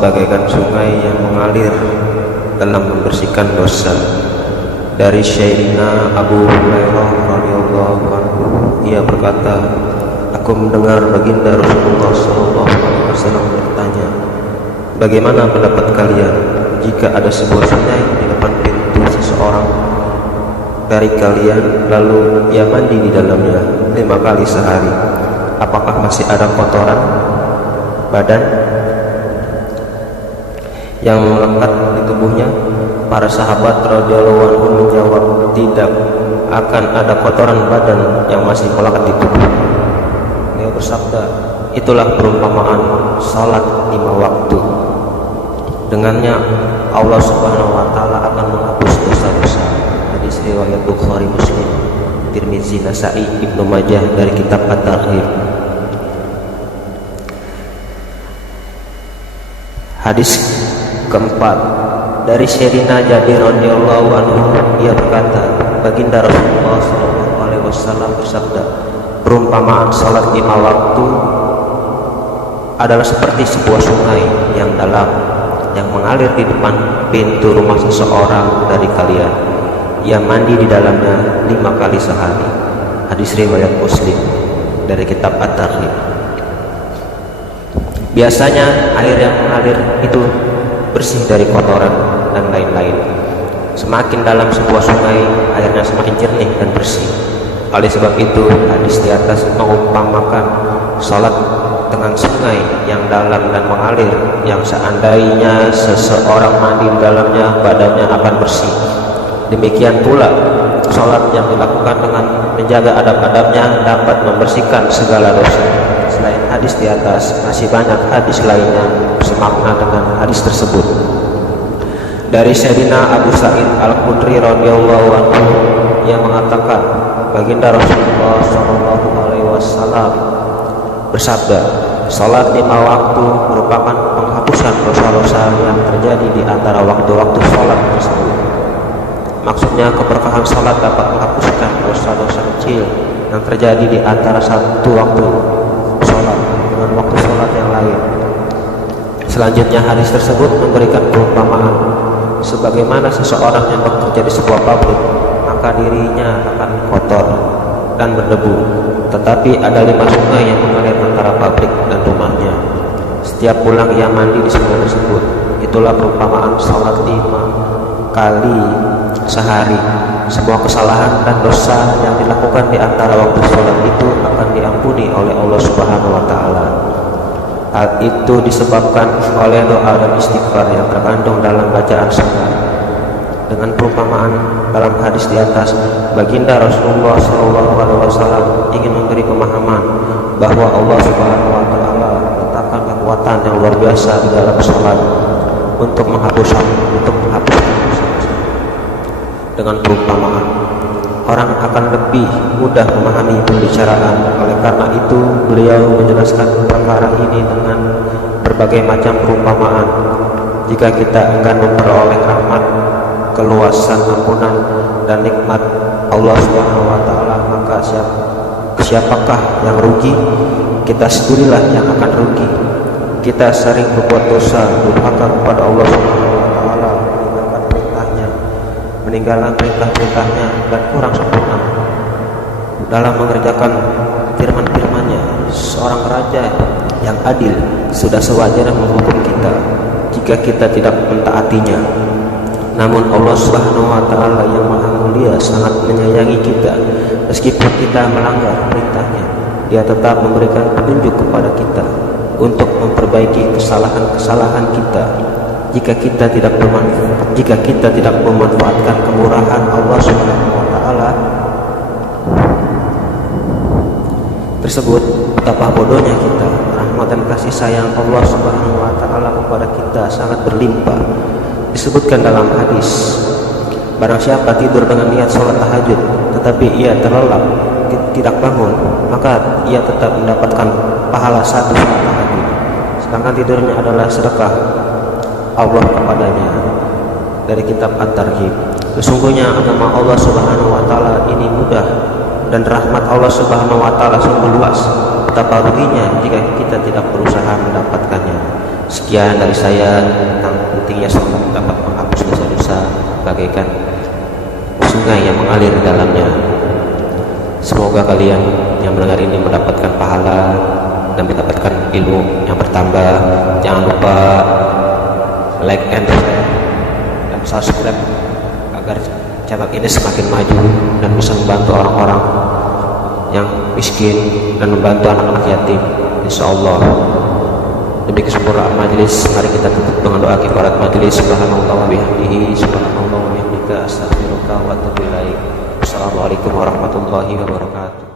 bagaikan sungai yang mengalir dalam membersihkan dosa. Dari Syairina Abu Hurairah radhiyallahu anhu, ia berkata, aku mendengar baginda Rasulullah SAW bertanya, bagaimana pendapat kalian jika ada sebuah sungai di depan pintu seseorang dari kalian, lalu ia mandi di dalamnya 5 kali sehari, apakah masih ada kotoran badan yang melekat di tubuhnya? Para sahabat radhiyallahu anhum menjawab, tidak akan ada kotoran badan yang masih melekat di tubuh. Beliau bersabda, itulah perumpamaan salat 5 waktu. Dengannya Allah Subhanahu wa taala akan menghapus dosa-dosa. Hadis riwayat Bukhari, Muslim, Tirmizi, Nasa'i, Ibnu Majah dari kitab At-Targhib. Hadis keempat, dari Syairina Jabir radhiyallahu anhu, ia berkata, baginda Rasulullah SAW bersabda, perumpamaan salat 5 waktu adalah seperti sebuah sungai yang dalam yang mengalir di depan pintu rumah seseorang dari kalian. Ia mandi di dalamnya 5 kali sehari. Hadis riwayat Muslim dari kitab At-Targhib. Biasanya air yang mengalir itu bersih dari kotoran dan lain-lain. Semakin dalam sebuah sungai, airnya semakin jernih dan bersih. Oleh sebab itu, hadis di atas mengumpamakan salat dengan sungai yang dalam dan mengalir, yang seandainya seseorang mandi di dalamnya, badannya akan bersih. Demikian pula salat yang dilakukan dengan menjaga adab-adabnya dapat membersihkan segala dosa. Selain hadis di atas, masih banyak hadis lainnya semakna dengan hadis tersebut. Dari Sayyidina Abu Sa'id Al-Khudri radhiyallahu anhu, yang mengatakan, baginda Rasulullah SAW bersabda, salat 5 waktu merupakan penghapusan dosa-dosa yang terjadi di antara waktu-waktu salat tersebut. Maksudnya, keberkahan salat dapat menghapuskan dosa-dosa kecil yang terjadi di antara satu waktu salat dengan waktu salat yang lain. Selanjutnya, hadis tersebut memberikan perumpamaan, sebagaimana seseorang yang bekerja di sebuah pabrik, maka dirinya akan kotor dan berdebu, tetapi ada 5 sungai yang mengalir antara pabrik dan rumahnya. Setiap pulang ia mandi di sungai tersebut. Itulah perumpamaan salat 5 kali sehari. Semua kesalahan dan dosa yang dilakukan di antara waktu salat itu akan diampuni oleh Allah Subhanahu wa taala. Hal itu disebabkan oleh doa dan istighfar yang terkandung dalam bacaan salat. Dengan perumpamaan dalam hadis di atas, baginda Rasulullah SAW ingin memberi pemahaman bahwa Allah Subhanahu wa taala letakkan kekuatan yang luar biasa di dalam salat untuk menghapus dosa. Dengan perumpamaan, orang akan lebih mudah memahami pembicaraan. Oleh karena itu, beliau menjelaskan perkara ini dengan berbagai macam perumpamaan. Jika kita enggan memperoleh rahmat, keluasan ampunan dan nikmat Allah Subhanahu wa taala, maka siapakah yang rugi? Kita sendirilah yang akan rugi. Kita sering berbuat dosa, durhaka kepada Allah Subhanahu wa taala, meninggalkan perintah-perintahnya, dan kurang sempurna dalam mengerjakan firman-firmannya. Seorang raja yang adil sudah sewajarnya menghukum kita jika kita tidak mentaatinya. Namun Allah Subhanahu wa taala yang Maha Mulia sangat menyayangi kita. Meskipun kita melanggar perintahnya, Dia tetap memberikan petunjuk kepada kita untuk memperbaiki kesalahan-kesalahan kita. Jika kita tidak memanfaatkan kemurahan Allah Subhanahu wa taala tersebut, betapa bodohnya kita. Rahmat dan kasih sayang Allah Subhanahu wa taala kepada kita sangat berlimpah. Disebutkan dalam hadis, barang siapa tidur dengan niat sholat tahajud tetapi ia terlelap tidak bangun, maka ia tetap mendapatkan pahala 1 sholat tahajud, sedangkan tidurnya adalah sedekah Allah kepadanya. Dari kitab At-Targhib. Sesungguhnya agama Allah Subhanahu wa taala ini mudah dan rahmat Allah Subhanahu wa taala sungguh luas. Betapa ruginya jika kita tidak berusaha mendapatkannya. Sekian dari saya tentang pentingnya sholat dapat menghapus dosa-dosa bagaikan sungai yang mengalir di dalamnya. Semoga kalian yang mendengar ini mendapatkan pahala dan mendapatkan ilmu yang bertambah. Jangan lupa like and subscribe agar channel ini semakin maju dan bisa membantu orang-orang yang miskin dan membantu anak-anak yatim, insyaallah. Demi kesempurnaan majelis, mari kita tutup dengan doa kifarat majelis. Subhanallah wa bihamdihi, subhanallah wa bihamdika, astaghfiruka wa atubu ilaik. Assalamualaikum warahmatullahi wabarakatuh.